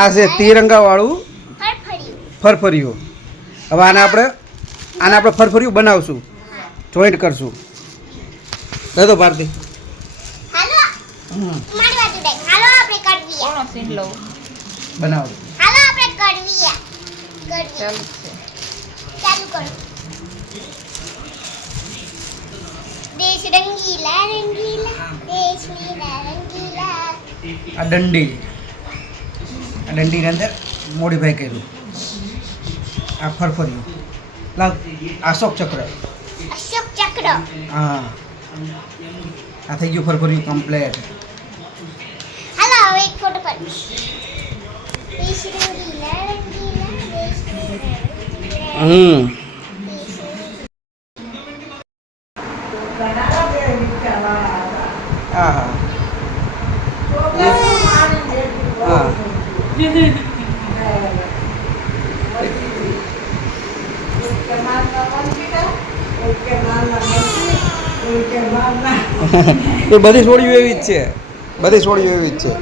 આ છે તિરંગા વાળું ફરફરિયું. હવે આને આપણે ફરફરિયું બનાવશું, જોઈન્ટ કરશું. દે તો ભારતી. બનાવો. देश रंगीला रंगीला देश मेरा रंगीला આ દંડી ની અંદર મોડિફાઈ કર્યું. આ ફરફરિયું લાવ. અશોક ચક્ર. હા, આ થઈ ગયું ફરફરિયું કમ્પ્લીટ. हेलो एक फोटो पर देश रंगीला रंगीला देश मेरा रंगीला હા હા એ બધી છોડીઓ એવી જ છે, બધી છોડીઓ એવી જ છે.